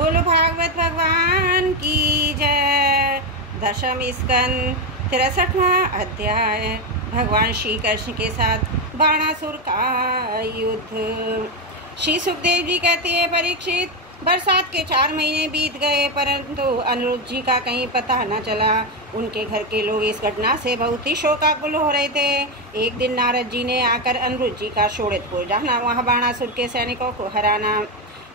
बोलो भागवत भगवान की जय। दशम स्कंद 63वां अध्याय। भगवान श्री कृष्ण के साथ बाणासुर का युद्ध। श्री सुखदेव जी कहते हैं, परीक्षित, बरसात के 4 महीने बीत गए परंतु अनिरुद्ध जी का कहीं पता न चला। उनके घर के लोग इस घटना से बहुत ही शोकाकुल हो रहे थे। एक दिन नारद जी ने आकर अनिरुद्ध जी का शोणितपुर जाना, वहाँ बाणासुर के सैनिकों को हराना,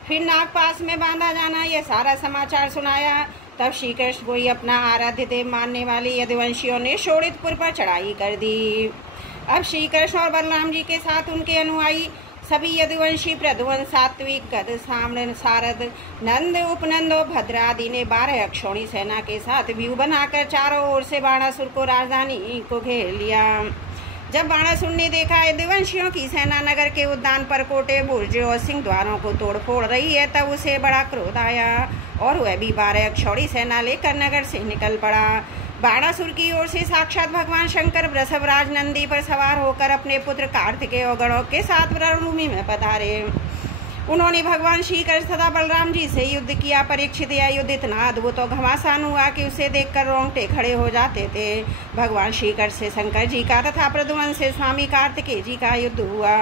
फिर नागपास में बांधा जाना, यह सारा समाचार सुनाया। तब श्री कृष्ण को ही अपना आराध्य देव मानने वाले यदुवंशियों ने शोणितपुर पर चढ़ाई कर दी। अब श्री कृष्ण और बलराम जी के साथ उनके अनुयायी सभी यदुवंशी प्रधुवन, सात्विक, गद, साम्र, सारद, नंद, उपनंद और भद्र आदि ने 12 अक्षौणी सेना के साथ व्यूह बनाकर चारों ओर से बाणासुर को राजधानी को घेर लिया। जब बाणासुर ने देखा यदुवंशियों की सेना नगर के उद्यान पर कोटे, बुर्ज और सिंह द्वारों को तोड़ फोड़ रही है, तब उसे बड़ा क्रोध आया और वह भी 12 अक्षौणी सेना लेकर नगर से निकल पड़ा। बाणासुर की ओर से साक्षात भगवान शंकर वृषभराज नंदी पर सवार होकर अपने पुत्र कार्तिकेय और गणों के साथ रणभूमि में पधारे। उन्होंने भगवान श्री कृष्ण तथा बलराम जी से युद्ध किया। परीक्षित यह युद्ध इतना अद्भुत और घमासान हुआ कि उसे देखकर रोंगटे खड़े हो जाते थे। भगवान श्री कृष्ण से शंकर जी का तथा प्रद्युम्न से स्वामी कार्तिकेय जी का युद्ध हुआ।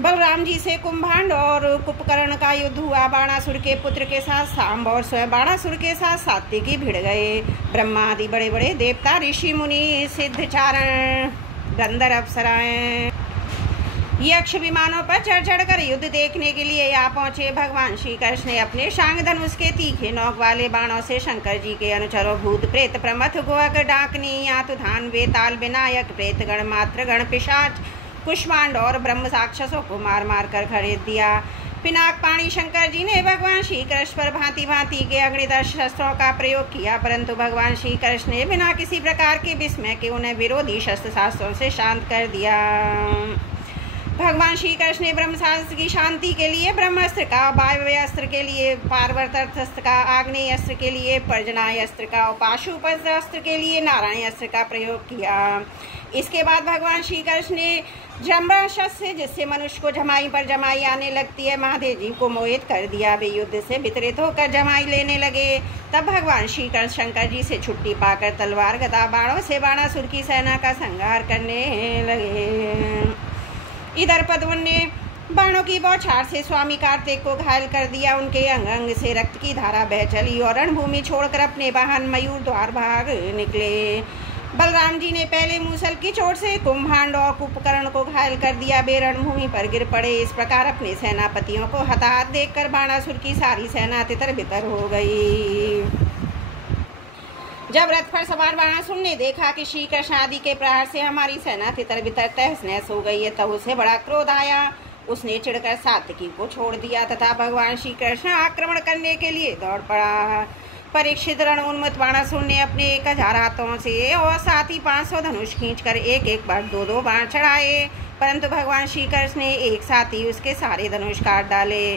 बलराम जी से कुंभांड और कुंभकर्ण का युद्ध हुआ। बाणासुर के पुत्र के साथ सांब और स्वयं बाणासुर के साथ सात्विकी भिड़ गए। ब्रह्मा आदि बड़े बड़े देवता, ऋषि मुनि, सिद्ध, चारण, गंधर्व, अप्सराएं, यक्ष विमानों पर चढ़ चढ़कर युद्ध देखने के लिए यहाँ पहुंचे। भगवान श्री कृष्ण ने अपने शांग धनुष के तीखे नोक वाले बाणों से शंकर जी के अनुचरों भूत, प्रेत, प्रमथ, गोवक, डाकनी, यातुधान, वेताल, विनायक, प्रेतगण, मातृगण, पिशाच, कुष्मांड और ब्रह्म राक्षसों को मार मार कर खरीद दिया। पिनाक पाणी शंकर जी ने भगवान श्री कृष्ण पर भांति भांति के अग्निदग्ध शस्त्रों का प्रयोग किया, परंतु भगवान श्री कृष्ण ने बिना किसी प्रकार के विस्मय के उन्हें विरोधी शस्त्र शास्त्रों से शांत कर दिया। भगवान श्री कृष्ण ने ब्रह्मशास्त्र की शांति के लिए ब्रह्मास्त्र का, वायव्य अस्त्र के लिए पार्वत अस्त्र का, आग्नेय अस्त्र के लिए पर्जनाय अस्त्र का और पाशुपत अस्त्र के लिए नारायण अस्त्र का प्रयोग किया। इसके बाद भगवान श्री कृष्ण ने ब्रह्मास्त्र से, जिससे मनुष्य को जमाई पर जमाई आने लगती है, महादेव जी को मोहित कर दिया। वे युद्ध से वितरित होकर जमाई लेने लगे। तब भगवान श्री कृष्ण शंकर जी से छुट्टी पाकर तलवार, गदा, बाणों से बाणासुर की सेना का संहार करने लगे। इधर प्रद्युम्न ने बाणों की बौछार से स्वामी कार्तिक को घायल कर दिया। उनके अंग अंग से रक्त की धारा बह चली और रणभूमि छोड़कर अपने वाहन मयूर द्वार भाग निकले। बलराम जी ने पहले मूसल की चोट से कुंभांड और कुंभकर्ण को घायल कर दिया। वे रणभूमि पर गिर पड़े। इस प्रकार अपने सेनापतियों को हताहत देखकर बाणासुर की सारी सेना तितर बितर हो गई। जब रथ पर सवार बाणासुर ने देखा कि श्री कृष्ण आदि के प्रहार से हमारी सेना तितर बितर तहस नहस हो गई है, तब उसे बड़ा क्रोध आया। उसने चिढ़कर सात्विकी को छोड़ दिया तथा भगवान श्री कृष्ण आक्रमण करने के लिए दौड़ पड़ा। परीक्षित रण उन्मत्त बाणासुर ने अपने 1000 हाथों से और साथ ही 500 धनुष खींचकर एक एक बार 2-2 बाण चढ़ाए, परंतु भगवान श्री कृष्ण ने एक साथ ही उसके सारे धनुष काट डाले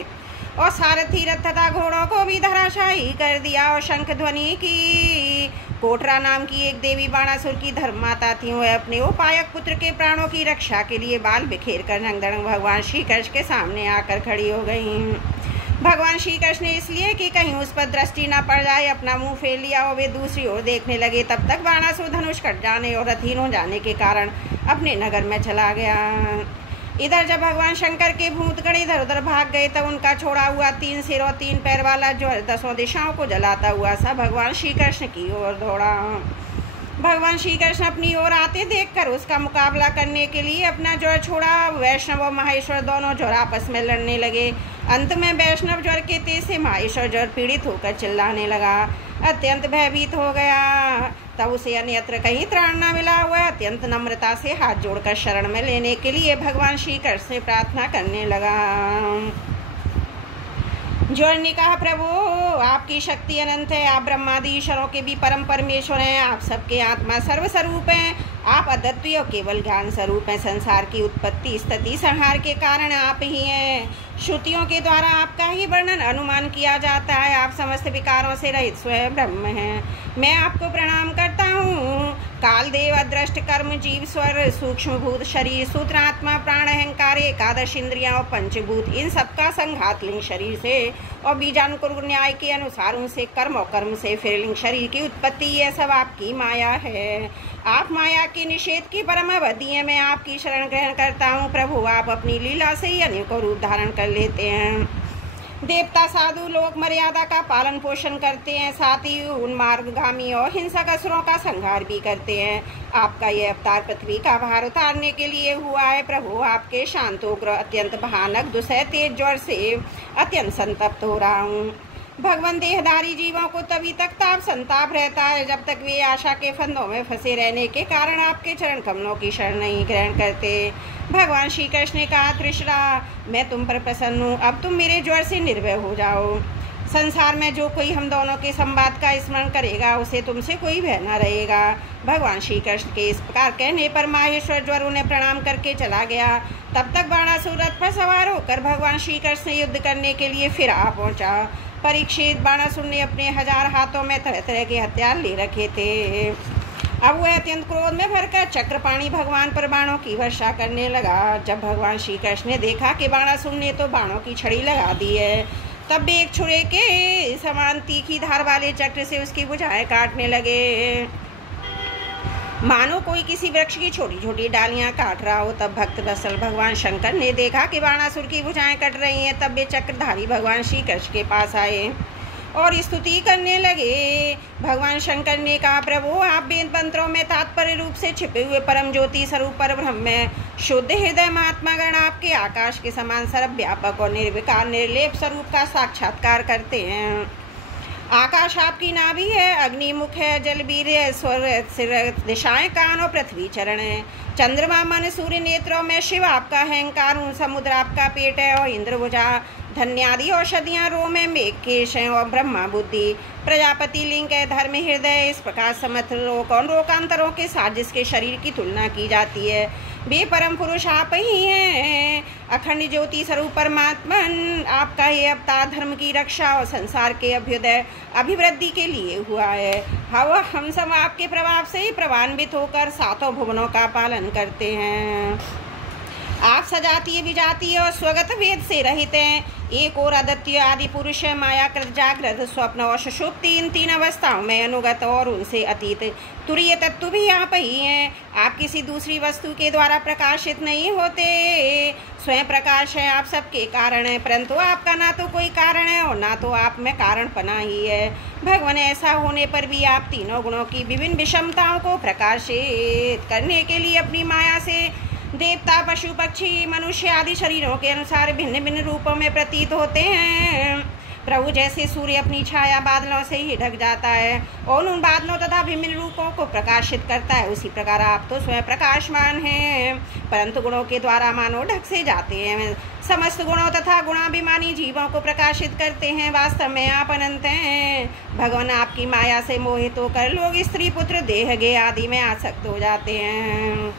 और सारथी, रथ तथा घोड़ों को भी धराशायी कर दिया। और शंख ध्वनि की कोटरा नाम की एक देवी बाणासुर की धर्म माता थी। वह अपने उपायक पुत्र के प्राणों की रक्षा के लिए बाल बिखेर कर रंगधड़ंग भगवान श्री कृष्ण के सामने आकर खड़ी हो गई। भगवान श्री कृष्ण ने इसलिए कि कहीं उस पर दृष्टि न पड़ जाए अपना मुंह फेर लिया और वे दूसरी ओर देखने लगे। तब तक बाणासुर धनुष कट जाने और रथहीन हो जाने के कारण अपने नगर में चला गया। इधर जब भगवान शंकर के भूतगण इधर उधर भाग गए, तब उनका छोड़ा हुआ 3 सिर और 3 पैर वाला ज्वर 10 दिशाओं को जलाता हुआ सा भगवान श्री कृष्ण की ओर दौड़ा। भगवान श्री कृष्ण अपनी ओर आते देखकर उसका मुकाबला करने के लिए अपना ज्वर छोड़ा। वैष्णव और महेश्वर दोनों ज्वर आपस में लड़ने लगे। अंत में वैष्णव ज्वर के तेज से महेश्वर ज्वर पीड़ित होकर चिल्लाने लगा, अत्यंत भयभीत हो गया। तब उसे अन्यत्र कहीं त्राण न मिला। हुआ अत्यंत नम्रता से हाथ जोड़कर शरण में लेने के लिए भगवान श्री कृष्ण से प्रार्थना करने लगा। ज्वर ने कहा, प्रभु आपकी शक्ति अनंत है, आप ब्रह्मादि ईश्वरों के भी परम परमेश्वर हैं, आप सबके आत्मा सर्वस्वरूप हैं, आप अद्वितीय और केवल ज्ञान स्वरूप हैं। संसार की उत्पत्ति, स्थिति, संहार के कारण आप ही हैं। श्रुतियों के द्वारा आपका ही वर्णन अनुमान किया जाता है। आप समस्त विकारों से रहित स्वयं ब्रह्म हैं। मैं आपको प्रणाम करता हूँ। काल देव अदृष्ट कर्म जीव स्वर सूक्ष्म भूत शरीर सूत्रात्मा प्राण अहंकार एकादश इंद्रियां और पंचभूत, इन सबका संघात लिंग शरीर से और बीजानुकुल न्याय के अनुसार उनसे कर्म और कर्म से फिर लिंग शरीर की उत्पत्ति, यह सब आपकी माया है। आप माया के निषेध की परम अवधि है। मैं आपकी शरण ग्रहण करता हूँ प्रभु। आप अपनी लीला से ही अनेकों रूप धारण कर लेते हैं। देवता साधु लोग मर्यादा का पालन पोषण करते हैं, साथ ही उन्मार्गगामी और हिंसक असुरों का संहार भी करते हैं। आपका यह अवतार पृथ्वी का भार उतारने के लिए हुआ है प्रभु। आपके शांतोग्र अत्यंत भयानक दुसह तेज ज्वर से अत्यंत संतप्त हो रहा हूँ। भगवान देहधारी जीवों को तभी तक ताप संताप रहता है जब तक वे आशा के फंदों में फंसे रहने के कारण आपके चरण कमलों की शरण नहीं ग्रहण करते। भगवान श्री कृष्ण ने कहा, तृष्णा मैं तुम पर प्रसन्न हूँ, अब तुम मेरे ज्वर से निर्भय हो जाओ। संसार में जो कोई हम दोनों के संवाद का स्मरण करेगा उसे तुमसे कोई भय न रहेगा। भगवान श्री कृष्ण के इस प्रकार कहने पर माहेश्वर ज्वर उन्हें प्रणाम करके चला गया। तब तक बाणासुर रथ पर सवार होकर भगवान श्री कृष्ण से युद्ध करने के लिए फिर आ पहुंचा। परीक्षित बाणासुर ने अपने 1000 हाथों में तरह तरह के हथियार ले रखे थे। अब वह अत्यंत क्रोध में भरकर चक्रपाणी भगवान पर बाणों की वर्षा करने लगा। जब भगवान श्री कृष्ण ने देखा कि बाणासुर ने तो बाणों की छड़ी लगा दी है, तब वे एक छुरे के समान तीखी धार वाले चक्र से उसकी भुजाएं काटने लगे, मानो कोई किसी वृक्ष की छोटी छोटी डालियां काट रहा हो। तब भक्त वत्सल भगवान शंकर ने देखा कि बाणासुर की भुजाएं कट रही हैं। तब वे चक्रधारी भगवान श्री कृष्ण के पास आए और स्तुति करने लगे। भगवान शंकर ने कहा, प्रभु आप वेद मंत्रों में तात्पर्य रूप से छिपे हुए परम ज्योति स्वरूप पर ब्रह्म में शुद्ध हृदय महात्मा गण आपके आकाश के समान सर्वव्यापक और निर्विकार निर्लेप स्वरूप का साक्षात्कार करते हैं। आकाश आपकी नाभि है, अग्नि मुख है, जल वीर है, स्वर सिर, दिशाएं कान और पृथ्वी चरण है। चंद्रमा मन सूर्य नेत्रों में शिव आपका अहंकार, समुद्र आपका पेट है और इंद्र भुजा, धन्यादि औषधियाँ रोम है, मेघ केश है और ब्रह्मा बुद्धि, प्रजापति लिंग है, धर्म हृदय। इस प्रकार समस्त लोक और लोकांतरों के साथ जिसके शरीर की तुलना की जाती है वे परम पुरुष आप ही हैं। अखंड ज्योति स्वरूप परमात्मन आपका ये अवतार धर्म की रक्षा और संसार के अभ्युदय अभिवृद्धि के लिए हुआ है। हम सब आपके प्रभाव से ही प्रभान्वित होकर सातों भुवनों का पालन करते हैं। आप सजातीय विजातीय और स्वगत वेद से रहित हैं। एक और आदित्य आदि पुरुष है, मायाकृत जागृत स्वप्न और सुषुप्ति, इन 3 अवस्थाओं में अनुगत और उनसे अतीत तुरीय तत्व भी आप ही हैं। आप किसी दूसरी वस्तु के द्वारा प्रकाशित नहीं होते, स्वयं प्रकाश है, आप सबके कारण है, परंतु आपका ना तो कोई कारण है और ना तो आप में कारण पना ही है। भगवान ऐसा होने पर भी आप तीनों गुणों की विभिन्न विषमताओं को प्रकाशित करने के लिए अपनी माया से देवता पशु पक्षी मनुष्य आदि शरीरों के अनुसार भिन्न भिन्न रूपों में प्रतीत होते हैं। प्रभु जैसे सूर्य अपनी छाया बादलों से ही ढक जाता है और उन बादलों तथा विभिन्न रूपों को प्रकाशित करता है, उसी प्रकार आप तो स्वयं प्रकाशमान हैं, परंतु गुणों के द्वारा मानो ढक से जाते हैं। समस्त गुणों तथा गुणाभिमानी जीवों को प्रकाशित करते हैं। वास्तव में आप अनंत हैं। भगवान आपकी माया से मोहित होकर लोग स्त्री पुत्र देह गे आदि में आसक्त हो जाते हैं,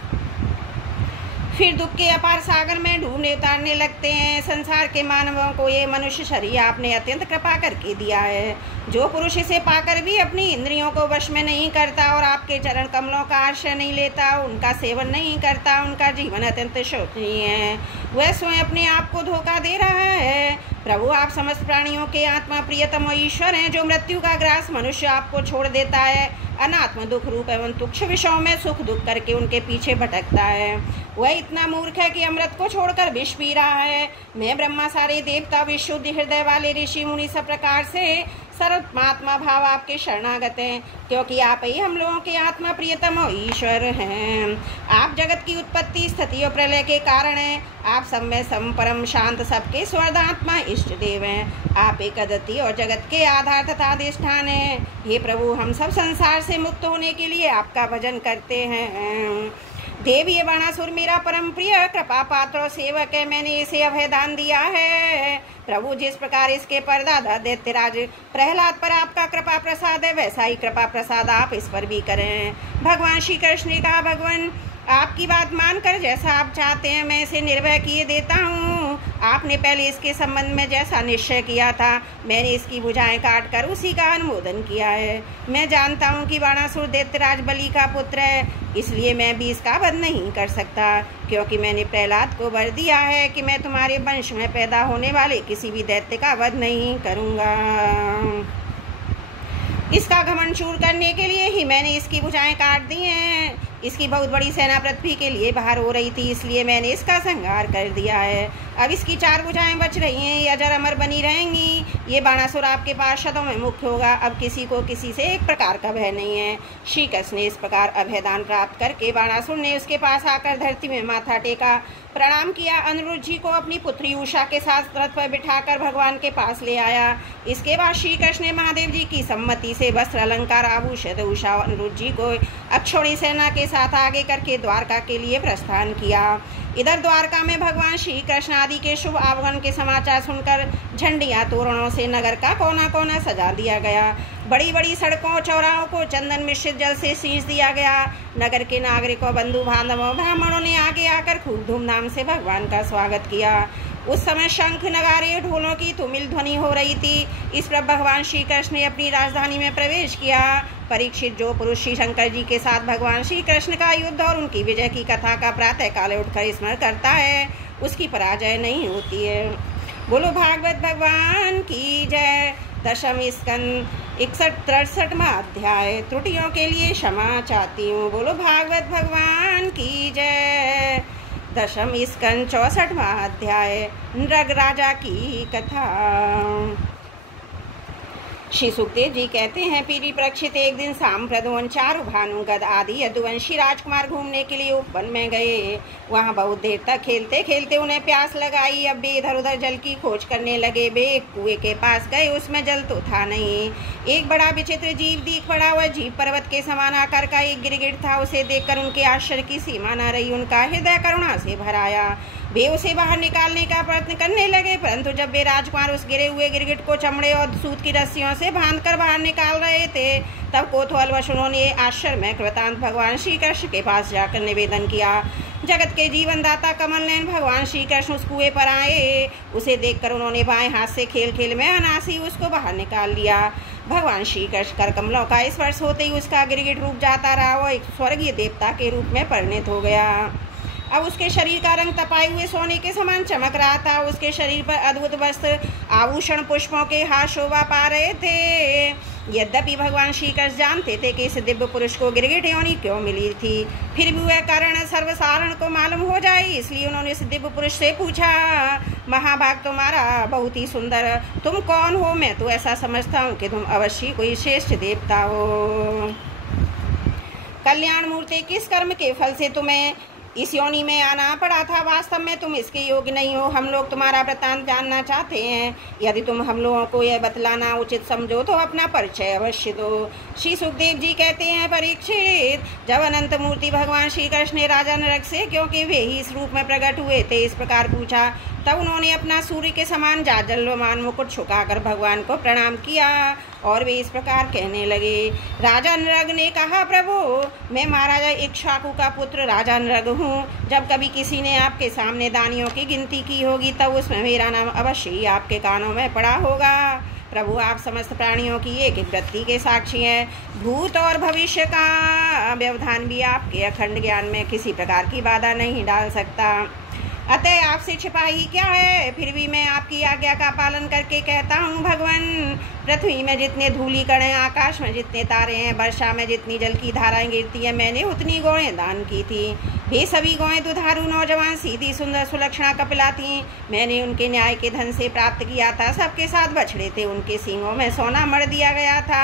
फिर दुख के अपार सागर में डूबने उतारने लगते हैं। संसार के मानवों को ये मनुष्य शरीर आपने अत्यंत कृपा करके दिया है। जो पुरुष इसे पाकर भी अपनी इंद्रियों को वश में नहीं करता और आपके चरण कमलों का आश्रय नहीं लेता, उनका सेवन नहीं करता, उनका जीवन अत्यंत शोचनीय है। वह स्वयं अपने आप को धोखा दे रहा है। प्रभु आप समस्त प्राणियों के आत्मा प्रियतम ईश्वर हैं। जो मृत्यु का ग्रास मनुष्य आपको छोड़ देता है, अनात्म दुख रूप एवं तुक्ष विषयों में सुख दुख करके उनके पीछे भटकता है, वह इतना मूर्ख है कि अमृत को छोड़कर विष पी रहा है। मैं ब्रह्मा सारे देवता विशुद्ध हृदय वाले ऋषि मुनि सब प्रकार से सर्वात्मा भाव आपके शरणागत हैं, क्योंकि आप ही हम लोगों के आत्मा प्रियतम ईश्वर हैं। आप जगत की उत्पत्ति स्थिति और प्रलय के कारण हैं। आप सब में सम परम शांत सबके स्वर्धात्मा इष्ट देव हैं। आप एक अद्वितीय और जगत के आधार तथा अधिष्ठान हैं। हे प्रभु हम सब संसार से मुक्त होने के लिए आपका भजन करते हैं। देव ये बाणासुर मेरा परम प्रिय कृपा पात्र और सेवक है। मैंने इसे अभयदान दिया है। प्रभु जिस प्रकार इसके परदादा दैत्यराज प्रहलाद पर आपका कृपा प्रसाद है, वैसा ही कृपा प्रसाद आप इस पर भी करें। भगवान श्री कृष्ण ने कहा, भगवान आपकी बात मानकर जैसा आप चाहते हैं मैं इसे निर्भय किए देता हूँ। आपने पहले इसके संबंध में जैसा निश्चय किया था, मैंने इसकी भुजाएं काट कर उसी का अनुमोदन किया है। मैं जानता हूँ कि बाणासुर दैत्यराज बलि का पुत्र है, इसलिए मैं भी इसका वध नहीं कर सकता, क्योंकि मैंने प्रहलाद को वर दिया है कि मैं तुम्हारे वंश में पैदा होने वाले किसी भी दैत्य का वध नहीं करूँगा। इसका घमंड चूर करने के लिए ही मैंने इसकी भुजाएं काट दी हैं। इसकी बहुत बड़ी सेना पृथ्वी के लिए बाहर हो रही थी, इसलिए मैंने इसका संहार कर दिया है। अब इसकी 4 भुजाएं बच रही हैं, ये अजर अमर बनी रहेंगी। ये बाणासुर आपके पार्षदों में मुख्य होगा। अब किसी को किसी से एक प्रकार का भय नहीं है। श्री कृष्ण ने इस प्रकार अभयदान प्राप्त करके बाणासुर ने उसके पास आकर धरती में माथा टेका, प्रणाम किया। अनिरुद्ध जी को अपनी पुत्री उषा के साथ रथ पर बिठाकर भगवान के पास ले आया। इसके बाद श्री कृष्ण ने महादेव जी की सम्मति से वस्त्र अलंकार आभूषित उषा अनिरुद्ध जी को अक्षौणी सेना के साथ आगे करके द्वारका के लिए प्रस्थान किया। इधर द्वारका में भगवान श्री कृष्ण आदि के शुभ आगमन के समाचार सुनकर झंडियां तोरणों से नगर का कोना कोना सजा दिया गया। बड़ी बड़ी सड़कों चौराहों को चंदन मिश्रित जल से सींच दिया गया। नगर के नागरिकों, बंधु बांधवों, ब्राह्मणों ने आगे आकर खूब धूमधाम से भगवान का स्वागत किया। उस समय शंख, नगारे, ढोलों की तुमिल ध्वनि हो रही थी। इस पर भगवान श्री कृष्ण ने अपनी राजधानी में प्रवेश किया। परीक्षित, जो पुरुष श्री शंकर जी के साथ भगवान श्री कृष्ण का युद्ध और उनकी विजय की कथा का प्रातः काल उठकर स्मरण करता है, उसकी पराजय नहीं होती है। बोलो भागवत भगवान की जय। दशम स्कंद 61-63वां अध्याय। त्रुटियों के लिए क्षमा चाहती हूँ। बोलो भागवत भगवान की जय। दशम स्कंद 64वां अध्याय। नृग राजा की कथा। श्री सुखदेव जी कहते हैं, पीरी परीक्षित एक दिन शाम प्रदोन चारु भानु गद आदि यदुवंशी राजकुमार घूमने के लिए उपवन में गए। वहां बहुत देर तक खेलते खेलते उन्हें प्यास लगाई। अब वे इधर उधर जल की खोज करने लगे। वे एक कुएं के पास गए, उसमें जल तो था नहीं। एक बड़ा विचित्र जीव दिख पड़ा। वह जीव पर्वत के समान आकार का एक गिरगिट था। उसे देखकर उनके आश्चर्य की सीमा न रही। उनका हृदय करुणा से भर आया। वे उसे बाहर निकालने का प्रयत्न करने लगे, परंतु जब वे राजकुमार उस गिरे हुए गिरगिट को चमड़े और सूत की रस्सियों से बांधकर बाहर निकाल रहे थे, तब कौतूहलवश उन्होंने आश्चर्य में कृतांत भगवान श्री कृष्ण के पास जाकर निवेदन किया। जगत के जीवन दाता कमल नयन भगवान श्री कृष्ण उस कुएं पर आए। उसे देखकर उन्होंने बाएं हाथ से खेल खेल में अनासी उसको बाहर निकाल लिया। भगवान श्री कृष्ण कर कमलों का स्पर्श होते ही उसका गिरगिट रुक जाता रहा। वह एक स्वर्गीय देवता के रूप में परिणत हो गया। अब उसके शरीर का रंग तपाए हुए सोने के समान चमक रहा था। उसके शरीर पर अद्भुत वस्त्र, आभूषण, पुष्पों के हार शोभा पा रहे थे। यद्यपि भगवान श्री कृष्ण जानते थे कि इस दिव्य पुरुष को गिरगिट योनि क्यों मिली थी, फिर भी वह कारण सर्वसाधारण को मालूम हो जाए, इसलिए उन्होंने इस दिव्य पुरुष से पूछा, महाभाग तुम्हारा बहुत ही सुंदर, तुम कौन हो? मैं तो ऐसा समझता हूँ कि तुम अवश्य कोई श्रेष्ठ देवता हो। कल्याण मूर्ति, किस कर्म के फल से तुम्हें इस योनि में आना पड़ा था? वास्तव में तुम इसके योग्य नहीं हो। हम लोग तुम्हारा वृत्तांत जानना चाहते हैं। यदि तुम हम लोगों को यह बतलाना उचित समझो तो अपना परिचय अवश्य दो। श्री सुखदेव जी कहते हैं, परीक्षित, जब अनंत मूर्ति भगवान श्री कृष्ण ने राजा नरक से, क्योंकि वे ही इस रूप में प्रकट हुए थे, इस प्रकार पूछा, तब उन्होंने अपना सूर्य के समान जाजल्यमान मुकुट झुकाकर भगवान को प्रणाम किया और वे इस प्रकार कहने लगे। राजा नरग ने कहा, प्रभु, मैं महाराजा इक्ष्वाकु का पुत्र राजा नरग हूँ। जब कभी किसी ने आपके सामने दानियों की गिनती की होगी, तब उसमें मेरा नाम अवश्य ही आपके कानों में पड़ा होगा। प्रभु, आप समस्त प्राणियों की एक एक वृत्ति के साक्षी हैं। भूत और भविष्य का व्यवधान भी आपके अखंड ज्ञान में किसी प्रकार की बाधा नहीं डाल सकता। अतः आपसे छिपाई क्या है? फिर भी मैं आपकी आज्ञा का पालन करके कहता हूँ, भगवान, पृथ्वी में जितने धूली कण हैं, आकाश में जितने तारे हैं, वर्षा में जितनी जल की धाराएं गिरती हैं, मैंने उतनी गौएं दान की थी। वे सभी गौएं दुधारू, नौजवान, सीधी, सुंदर, सुलक्षणा, कपिला थीं। मैंने उनके न्याय के धन से प्राप्त किया था। सबके साथ बछड़े थे। उनके सींगों में सोना मढ़ दिया गया था,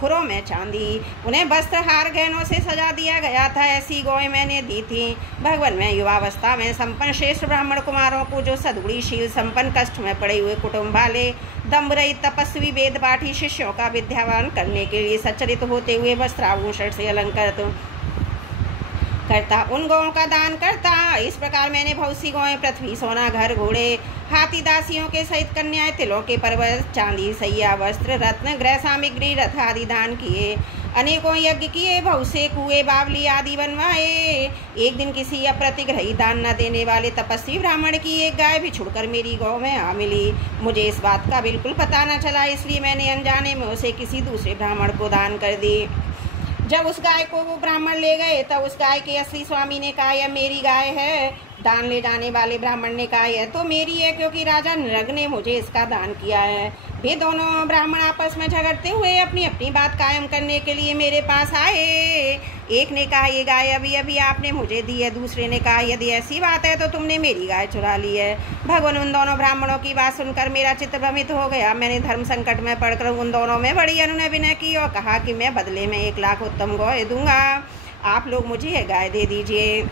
खुरों में चांदी, उन्हें वस्त्र, हार, गहनों से सजा दिया गया था। ऐसी गौएं मैंने दी थी। भगवान, मैं युवावस्था में संपन्न श्रेष्ठ ब्राह्मण कुमारों को, जो सद्गुणी शील संपन्न, कष्ट में पड़े हुए कुटुंब वाले, दम्भ रहित, तपस्वी, वेद पाठी शिष्यों का विद्यावान करने के लिए सच्चरित होते हुए वस्त्राभूषण से अलंकृत करता, उन गौओं का दान करता। इस प्रकार मैंने बहुत सी गौएं, पृथ्वी, सोना, घर, घोड़े हाथी दासियों के सहित कन्याएं तिलों के पर्वत, चांदी, सैया, वस्त्र, रत्न, गृह सामग्री, रथ आदि दान किए। अनेकों यज्ञ किए, बहुत से कुएं, बावली आदि बनवाए। एक दिन किसी अप्रतिग्रही दान न देने वाले तपस्वी ब्राह्मण की एक गाय भी छुड़कर मेरी गौ में आ मिली। मुझे इस बात का बिल्कुल पता न चला, इसलिए मैंने अनजाने में उसे किसी दूसरे ब्राह्मण को दान कर दी। जब उस गाय को वो ब्राह्मण ले गए तब उस गाय के असली स्वामी ने कहा, यह मेरी गाय है। दान ले जाने वाले ब्राह्मण ने कहा, यह तो मेरी है, क्योंकि राजा नृग ने मुझे इसका दान किया है। वे दोनों ब्राह्मण आपस में झगड़ते हुए अपनी अपनी बात कायम करने के लिए मेरे पास आए। एक ने कहा, ये गाय अभी अभी आपने मुझे दी है। दूसरे ने कहा, यदि ऐसी बात है तो तुमने मेरी गाय चुरा ली है। भगवान, उन दोनों ब्राह्मणों की बात सुनकर मेरा चित्त भ्रमित हो गया। मैंने धर्म संकट में पड़कर उन दोनों में बड़ी अनुनय विनय की और कहा कि मैं बदले में 1 लाख उत्तम गौ दूंगा। आप लोग मुझे यह गाय दे दीजिए।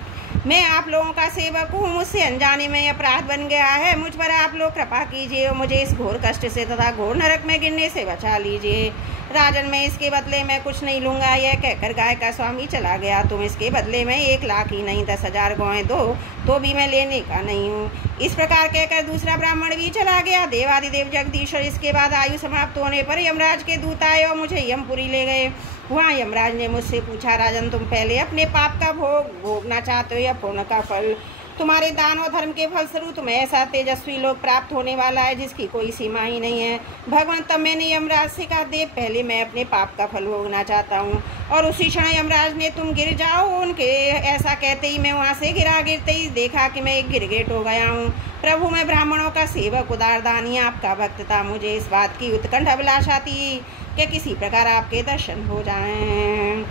मैं आप लोगों का सेवक हूँ, मुझसे अनजाने में अपराध बन गया है। मुझ पर आप लोग कृपा कीजिए और मुझे इस घोर कष्ट से तथा घोर नरक में गिरने से बचा लीजिए। राजन, मैं इसके बदले में कुछ नहीं लूँगा। यह कहकर गाय का स्वामी चला गया। तुम इसके बदले में 1 लाख ही नहीं 10,000 गौएं दो तो भी मैं लेने का नहीं हूँ। इस प्रकार कहकर दूसरा ब्राह्मण भी चला गया। देवादिदेव जगदीश्वर इसके बाद आयु समाप्त होने पर यमराज के दूत आए और मुझे यमपुरी ले गए। वहाँ यमराज ने मुझसे पूछा, राजन, तुम पहले अपने पाप का भोग भोगना चाहते हो या पुण्य का फल? तुम्हारे दान और धर्म के फलस्वरूप तुम्हें ऐसा तेजस्वी लोक प्राप्त होने वाला है जिसकी कोई सीमा ही नहीं है। भगवान, तब मैंने यमराज से कहा, देव, पहले मैं अपने पाप का फल भोगना चाहता हूँ। और उसी क्षण यमराज ने, तुम गिर जाओ। उनके ऐसा कहते ही मैं वहाँ से गिरा। गिरते ही देखा कि मैं एक गिरगिट हो गया हूँ। प्रभु, मैं ब्राह्मणों का सेवक, उदार दानी, आपका भक्त था। मुझे इस बात की उत्कंठ अभिलाषा थी कि किसी प्रकार आपके दर्शन हो जाएं।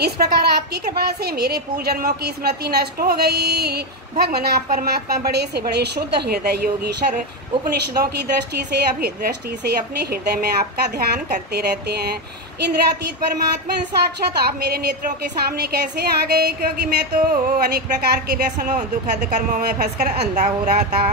इस प्रकार आपकी कृपा से मेरे पूर्व जन्मों की स्मृति नष्ट हो गई। भगवान, आप परमात्मा बड़े से बड़े शुद्ध हृदय योगीश्वर, उपनिषदों की दृष्टि से, अभेद दृष्टि से अपने हृदय में आपका ध्यान करते रहते हैं। इंद्रातीत परमात्मा, साक्षात आप मेरे नेत्रों के सामने कैसे आ गए? क्योंकि मैं तो अनेक प्रकार के व्यसनों, दुखद कर्मों में फंसकर अंधा हो रहा था।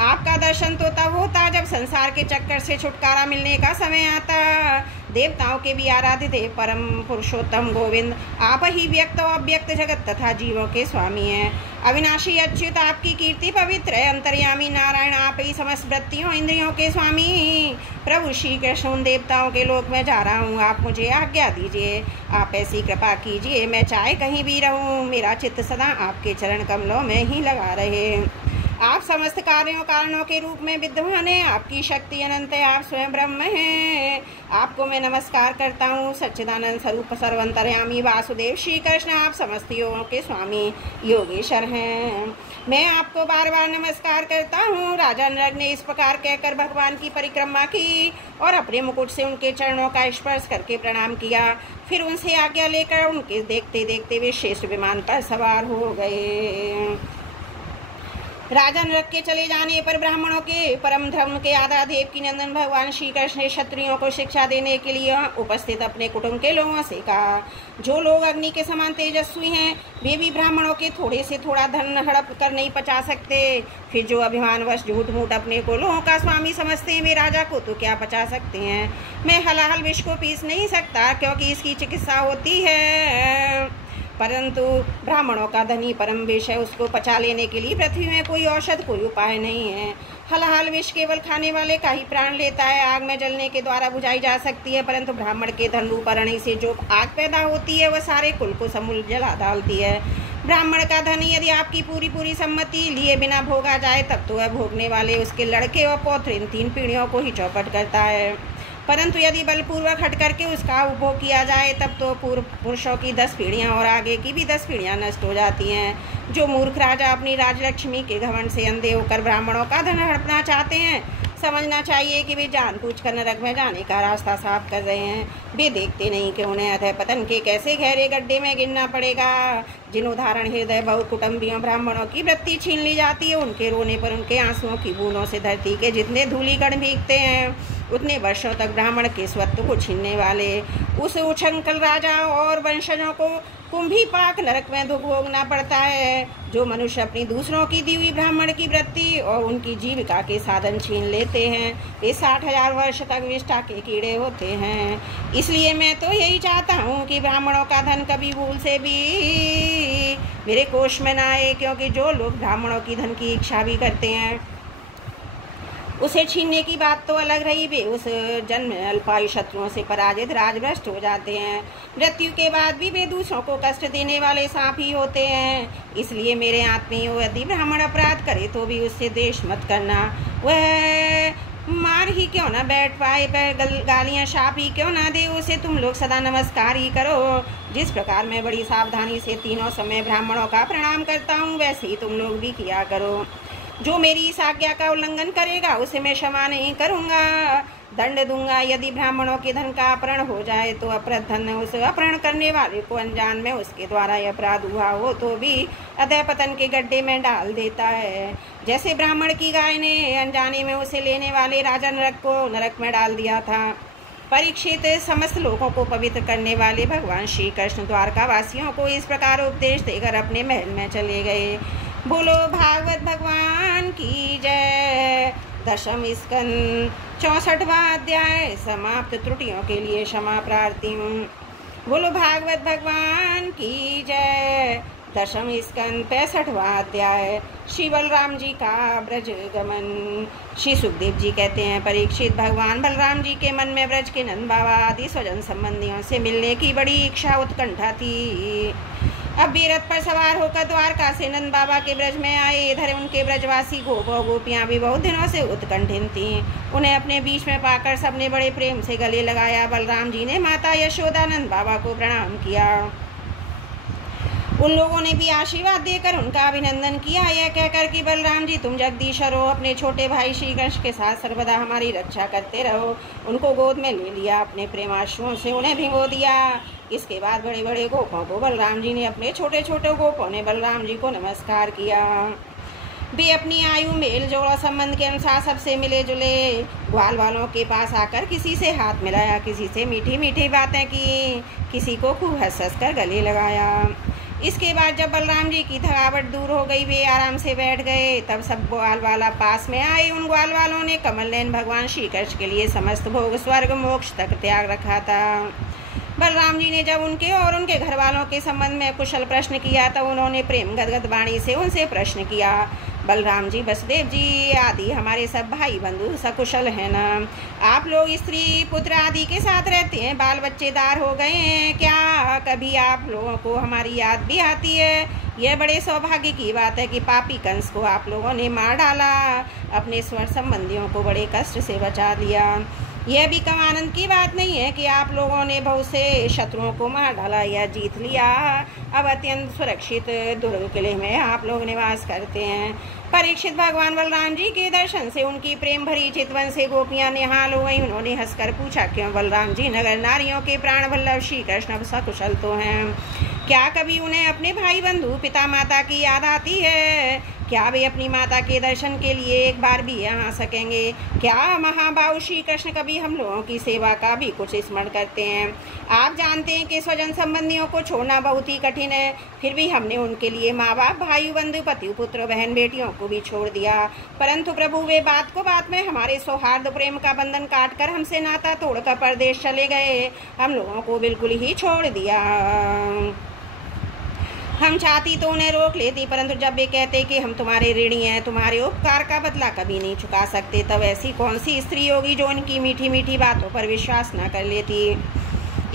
आपका दर्शन तो तब होता जब संसार के चक्कर से छुटकारा मिलने का समय आता। देवताओं के भी आराध्य थे परम पुरुषोत्तम गोविंद, आप ही व्यक्त और अव्यक्त जगत तथा जीवों के स्वामी हैं। अविनाशी अच्युत, आपकी कीर्ति पवित्र है। अंतर्यामी नारायण, आप ही समस्त वृत्तियों इंद्रियों के स्वामी। प्रभु श्री कृष्ण, उन देवताओं के लोक में जा रहा हूँ, आप मुझे आज्ञा दीजिए। आप ऐसी कृपा कीजिए, मैं चाहे कहीं भी रहूँ, मेरा चित्त सदा आपके चरण कमलों में ही लगा रहे। आप समस्त कार्यों कारणों के रूप में विद्यमान हैं। आपकी शक्ति अनंत है, आप स्वयं ब्रह्म हैं। आपको मैं नमस्कार करता हूँ। सच्चिदानंद स्वरूप सर्वंतर्यामी वासुदेव श्री कृष्ण, आप समस्त योगों के स्वामी योगेश्वर हैं। मैं आपको बार बार नमस्कार करता हूँ। राजा नृग ने इस प्रकार कहकर भगवान की परिक्रमा की और अपने मुकुट से उनके चरणों का स्पर्श करके प्रणाम किया। फिर उनसे आज्ञा लेकर उनके देखते देखते वे श्रेष्ठ विमान पर सवार हो गए। राजा नृग के चले जाने पर ब्राह्मणों के परम धर्म के आधार देव की नंदन भगवान श्री कृष्ण ने क्षत्रियों को शिक्षा देने के लिए उपस्थित अपने कुटुंब के लोगों से कहा, जो लोग अग्नि के समान तेजस्वी हैं वे भी ब्राह्मणों के थोड़े से थोड़ा धन हड़प कर नहीं पचा सकते। फिर जो अभिमानवश झूठ मूठ अपने को लोगों का स्वामी समझते हैं वे राजा को तो क्या पचा सकते हैं। मैं हलाहल विष को पीस नहीं सकता क्योंकि इसकी चिकित्सा होती है, परंतु ब्राह्मणों का धनी परम विष है, उसको पचा लेने के लिए पृथ्वी में कोई औषध, कोई उपाय नहीं है। हलाहल विष केवल खाने वाले का ही प्राण लेता है, आग में जलने के द्वारा बुझाई जा सकती है, परंतु ब्राह्मण के धन रूप अरणि से जो आग पैदा होती है वह सारे कुल को समूल जला डालती है। ब्राह्मण का धन यदि आपकी पूरी सम्मति लिए बिना भोगा जाए तब तो वह भोगने वाले उसके लड़के और पौत्र इन 3 पीढ़ियों को ही चौपट करता है, परंतु यदि बलपूर्वक हट करके उसका उपभोग किया जाए तब तो पूर्व पुरुषों की 10 पीढ़ियाँ और आगे की भी 10 पीढ़ियाँ नष्ट हो जाती हैं। जो मूर्ख राजा अपनी राजलक्ष्मी के घमंड से अंधे होकर ब्राह्मणों का धन हड़पना चाहते हैं, समझना चाहिए कि वे जानबूझकर नरक में जाने का रास्ता साफ कर रहे हैं। वे देखते नहीं कि उन्हें अधः पतन के कैसे गहरे गड्ढे में गिरना पड़ेगा। जिन उदाहरण हृदय बहु कुटुंबियों ब्राह्मणों की वृत्ति छीन ली जाती है, उनके रोने पर उनके आंसुओं की बूंदों से धरती के जितने धूलिकण भीगते हैं उतने वर्षों तक ब्राह्मण के स्वत्व को छीनने वाले उस उच्छृंखल राजा और वंशजों को कुंभीपाक नरक में दुख भोगना पड़ता है। जो मनुष्य अपनी दूसरों की दी हुई ब्राह्मण की वृत्ति और उनकी जीविका के साधन छीन लेते हैं, वे 60,000 वर्ष तक विष्ठा के कीड़े होते हैं। इसलिए मैं तो यही चाहता हूँ कि ब्राह्मणों का धन कभी भूल से भी मेरे कोष में ना आए, क्योंकि जो लोग ब्राह्मणों की धन की इच्छा भी करते हैं उसे छीनने की बात तो अलग रही, वे उस जन्म में अल्पायु शत्रुओं से पराजित राजभ्रष्ट हो जाते हैं। मृत्यु के बाद भी वे दूसरों को कष्ट देने वाले सांप ही होते हैं। इसलिए मेरे आत्मीयों, यदि ब्राह्मण अपराध करे तो भी उससे द्वेष मत करना। वह मार ही क्यों ना बैठ पाए, गालियाँ शाप ही क्यों ना दे, उसे तुम लोग सदा नमस्कार ही करो। जिस प्रकार मैं बड़ी सावधानी से तीनों समय ब्राह्मणों का प्रणाम करता हूँ, वैसे ही तुम लोग भी किया करो। जो मेरी इस आज्ञा का उल्लंघन करेगा उसे मैं क्षमा नहीं करूँगा, दंड दूंगा। यदि ब्राह्मणों के धन का अपहरण हो जाए तो अपहृत धन उस अपहरण करने वाले को अनजान में उसके द्वारा यह अपराध हुआ हो तो भी अधः पतन के गड्ढे में डाल देता है। जैसे ब्राह्मण की गाय ने अनजाने में उसे लेने वाले राजा नरक को नरक में डाल दिया था। परीक्षित, समस्त लोगों को पवित्र करने वाले भगवान श्री कृष्ण द्वारका वासियों को इस प्रकार उपदेश देकर अपने महल में चले गए। बोलो भागवत भगवान की जय। दशम स्कंद 64वां अध्याय समाप्त। त्रुटियों के लिए क्षमा प्रार्थी हूँ। बोलो भागवत भगवान की जय। दशम स्कंद 65वां अध्याय श्री बलराम जी का ब्रज गमन। श्री सुखदेव जी कहते हैं, परीक्षित, भगवान बलराम जी के मन में ब्रज के नंद बाबा आदि स्वजन संबंधियों से मिलने की बड़ी इच्छा उत्कंठा थी। अब भी रथ पर सवार होकर द्वारका से नंद बाबा के ब्रज में आए। इधर उनके ब्रजवासी गोप और गोपियाँ भी बहुत दिनों से उत्कंठित थीं। उन्हें अपने बीच में पाकर सबने बड़े प्रेम से गले लगाया। बलराम जी ने माता यशोदा नंद बाबा को प्रणाम किया। उन लोगों ने भी आशीर्वाद देकर उनका अभिनंदन किया, यह कहकर कि बलराम जी, तुम जगदीश्वर हो, अपने छोटे भाई श्री कृष्ण के साथ सर्वदा हमारी रक्षा करते रहो। उनको गोद में ले लिया, अपने प्रेमाश्रुओं से उन्हें भिगो दिया। इसके बाद बड़े बड़े गोपों को बलराम जी ने, अपने छोटे छोटे गोपों ने बलराम जी को नमस्कार किया। वे अपनी आयु मेल जोड़ा संबंध के अनुसार सबसे मिले जुले। ग्वाल वालों के पास आकर किसी से हाथ मिलाया, किसी से मीठी मीठी बातें की, किसी को खूब हंस हंस कर गले लगाया। इसके बाद जब बलराम जी की थकावट दूर हो गई, वे आराम से बैठ गए। तब सब ग्वाल वाला पास में आए। उन ग्वाल वालों ने कमल नयन भगवान श्री कृष्ण के लिए समस्त भोग स्वर्ग मोक्ष तक त्याग रखा था। बलराम जी ने जब उनके और उनके घर वालों के संबंध में कुशल प्रश्न किया तब उन्होंने प्रेम गदगद वाणी से उनसे प्रश्न किया, बलराम जी, वसुदेव जी आदि हमारे सब भाई बंधु सकुशल हैं ना? आप लोग स्त्री पुत्र आदि के साथ रहते हैं, बाल बच्चेदार हो गए हैं क्या? कभी आप लोगों को हमारी याद भी आती है? यह बड़े सौभाग्य की बात है कि पापी कंस को आप लोगों ने मार डाला, अपने स्वर संबंधियों को बड़े कष्ट से बचा लिया। यह भी कम आनंद की बात नहीं है कि आप लोगों ने बहुत से शत्रुओं को मार डाला या जीत लिया। अब अत्यंत सुरक्षित दुर्ग किले में आप लोग निवास करते हैं। परीक्षित, भगवान बलराम जी के दर्शन से उनकी प्रेम भरी चितवन से गोपियां निहाल हो गई। उन्होंने हंसकर पूछा, क्यों बलराम जी, नगर नारियों के प्राण वल्लभ श्री कृष्ण सकुशल तो हैं, क्या कभी उन्हें अपने भाई बंधु पिता माता की याद आती है? क्या वे अपनी माता के दर्शन के लिए एक बार भी यहाँ आ सकेंगे? क्या महाबाहु श्री कृष्ण कभी हम लोगों की सेवा का भी कुछ स्मरण करते हैं? आप जानते हैं कि स्वजन संबंधियों को छोड़ना बहुत ही कठिन है, फिर भी हमने उनके लिए माँ बाप, भाई बंधु, पति पुत्र, बहन बेटियों को भी छोड़ दिया। परंतु प्रभु वे बात को बात में हमारे सौहार्द प्रेम का बंधन काट कर हमसे नाता तोड़कर परदेश चले गए। हम लोगों को बिल्कुल ही छोड़ दिया। हम चाहती तो उन्हें रोक लेती, परंतु जब वे कहते कि हम तुम्हारे ऋणी हैं, तुम्हारे उपकार का बदला कभी नहीं चुका सकते, तब ऐसी कौन सी स्त्री होगी जो उनकी मीठी मीठी बातों पर विश्वास न कर लेती।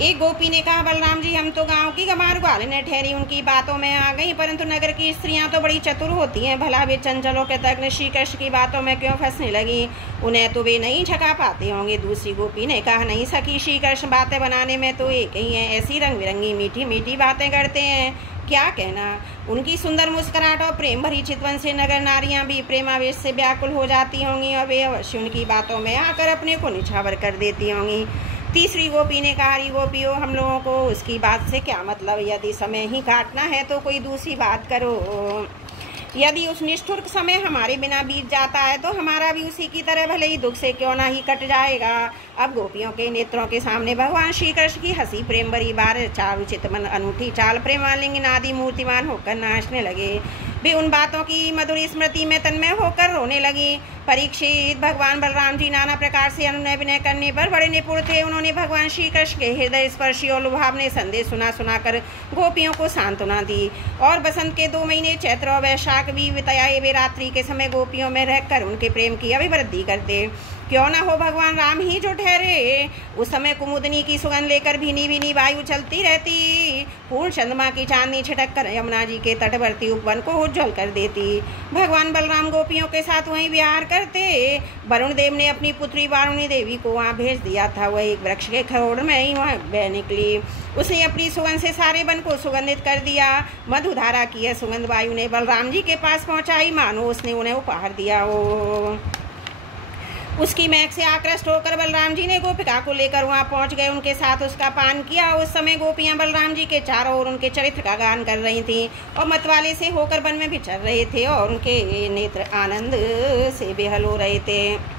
एक गोपी ने कहा, बलराम जी, हम तो गांव की गंवार ग्वालिनें ठहरी उनकी बातों में आ गई, परंतु नगर की स्त्रियां तो बड़ी चतुर होती हैं, भला वे चंचलों के तक श्री कृष्ण की बातों में क्यों फंसने लगी? उन्हें तो वे नहीं झका पाते होंगे। दूसरी गोपी ने कहा, नहीं सखी, श्री कृष्ण बातें बनाने में तो एक ही है, ऐसी रंग बिरंगी मीठी मीठी बातें करते हैं, क्या कहना। उनकी सुंदर मुस्कुराहट और प्रेम भरी चितवन से नगर नारियां भी प्रेमावेश से व्याकुल हो जाती होंगी और वे अवश्य उनकी बातों में आकर अपने को निछावर कर देती होंगी। तीसरी गोपी ने कहा, अरे गोपियों, हम लोगों को उसकी बात से क्या मतलब? यदि समय ही काटना है तो कोई दूसरी बात करो। यदि उस निष्ठुर समय हमारे बिना बीत जाता है तो हमारा भी उसी की तरह भले ही दुख से क्यों ना ही कट जाएगा। अब गोपियों के नेत्रों के सामने भगवान श्री कृष्ण की हंसी प्रेम भरी बार चारुचित मन अनूठी चाल प्रेमालिंग आदि मूर्तिमान होकर नाचने लगे। वे उन बातों की मधुर स्मृति में तन्मय होकर रोने लगी। परीक्षित भगवान बलराम जी नाना प्रकार से अनुनय विनय करने पर बड़े निपुण थे। उन्होंने भगवान श्री कृष्ण के हृदय स्पर्शी और लुभावने संदेश सुनाकर गोपियों को सांत्वना दी। और बसंत के 2 महीने चैत्र और वैशाख भी बिताए वे रात्रि के समय गोपियों में रहकर उनके प्रेम की अभिवृद्धि करते। क्यों न हो भगवान राम ही जो ठहरे। उस समय कुमुदनी की सुगंध लेकर भीनी भीनी वायु चलती रहती। पूर्ण चंद्रमा की चांदनी छिटक कर यमुना जी के तटवर्ती उपवन को उज्ज्वल कर देती। भगवान बलराम गोपियों के साथ वहीं विहार करते। वरुण देव ने अपनी पुत्री वारुणी देवी को वहाँ भेज दिया था। वह एक वृक्ष के खरोड़ में ही वहाँ बह निकली। उसने अपनी सुगंध से सारे वन को सुगंधित कर दिया। मधुधारा की यह सुगंध वायु ने बलराम जी के पास पहुँचाई, मानो उसने उन्हें उपहार दिया हो। उसकी महक से आकृष्ट होकर बलराम जी ने गोपिका को लेकर वहां पहुंच गए। उनके साथ उसका पान किया। उस समय गोपियां बलराम जी के चारों ओर उनके चरित्र का गान कर रही थीं और मतवाले से होकर वन में विचर रहे थे और उनके नेत्र आनंद से बेहल हो रहे थे।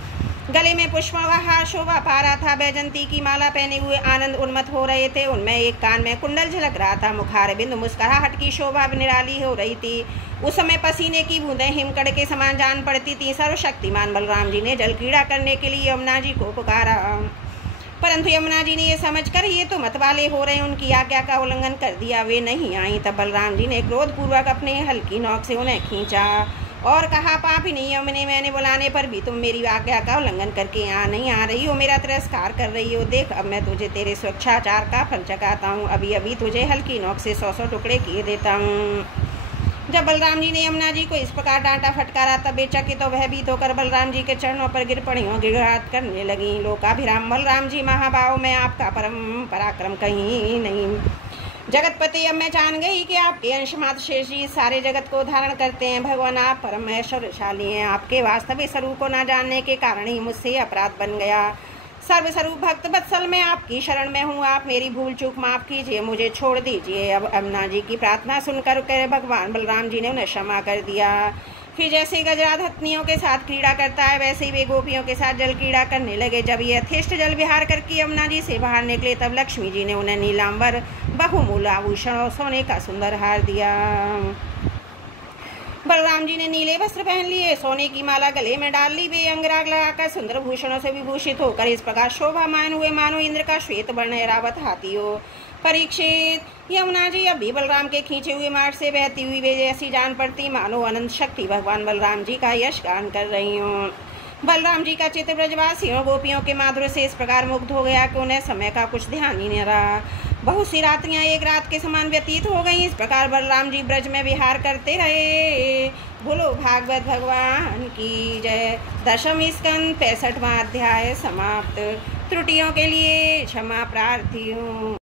गले में पुष्पों का हार शोभा पा रहा था। बैजंती की माला पहने हुए आनंद उन्मत्त हो रहे थे। उनमें एक कान में कुंडल झलक रहा था। मुखार बिंदु मुस्कुराहट की शोभा निराली हो रही थी। उस समय पसीने की बूंदें हिमकड़ के समान जान पड़ती थी। सर्वशक्तिमान बलराम जी ने जल क्रीड़ा करने के लिए यमुना जी को पुकारा, परंतु यमुना जी ने ये समझकर ये तो मतवाले हो रहे, उनकी आज्ञा का उल्लंघन कर दिया। वे नहीं आई। तब बलराम जी ने क्रोधपूर्वक अपने हल्की नोक से उन्हें खींचा और कहा, पापिनी यमुने, मैंने बुलाने पर भी तुम मेरी आज्ञा का उल्लंघन करके यहाँ नहीं आ रही हो, मेरा तिरस्कार कर रही हो। देख, अब मैं तुझे तेरे स्वेच्छाचार का फल चखाता हूँ। अभी अभी तुझे हल्की नोक से 100 टुकड़े किए देता हूँ। जब बलराम जी ने यमुना जी को इस प्रकार डांटा फटकारा तब बेचकित और भयभीत होकर बलराम जी के चरणों पर गिर पड़ी और गिड़गिड़ाहट करने लगी। लोकाभिराम बलराम जी महाभाव में आपका परम पराक्रम कहीं नहीं। जगतपति, अब मैं जान गई कि आपके अंश मात्र शेष जी सारे जगत को धारण करते हैं। भगवान, आप परम ऐश्वर्यशाली हैं। आपके वास्तविक स्वरूप को न जानने के कारण ही मुझसे अपराध बन गया। सर्वस्वरूप भक्त वत्सल, मैं आपकी शरण में हूँ। आप मेरी भूल चूक माफ कीजिए, मुझे छोड़ दीजिए। अब यमुना जी की प्रार्थना सुनकर भगवान बलराम जी ने उन्हें क्षमा कर दिया। फिर जैसे गजराज हथनियों के साथ क्रीड़ा करता है वैसे ही वे गोपियों के साथ जल क्रीड़ा करने लगे। जब ये यथेष्ट जल विहार करके यमुना जी से बाहर निकले तब लक्ष्मी जी ने उन्हें नीलांबर बहुमूल्य आभूषण और सोने का सुंदर हार दिया। बलराम जी ने नीले वस्त्र पहन लिए, सोने की माला गले में डाल ली। वे अंगराग लगाकर सुंदर भूषणों से विभूषित होकर इस प्रकार शोभामान हुए मानो इंद्र का श्वेत वर्ण ऐरावत हाथी हो। परीक्षित, यमुना जी अब भी बलराम के खींचे हुए मार्ग से बहती हुई वे जैसी जान पड़ती मानो अनंत शक्ति भगवान बलराम जी का यश गान कर रही हूँ। बलराम जी का चित्त ब्रजवासियों गोपियों के माधुर्य से इस प्रकार मुग्ध हो गया कि उन्हें समय का कुछ ध्यान ही नहीं रहा। बहुत सी रात्रियां एक रात के समान व्यतीत हो गईं। इस प्रकार बलराम जी ब्रज में विहार करते रहे। बोलो भागवत भगवान की जय। 10वां स्कंद 65वां अध्याय समाप्त। त्रुटियों के लिए क्षमा प्रार्थी हूँ।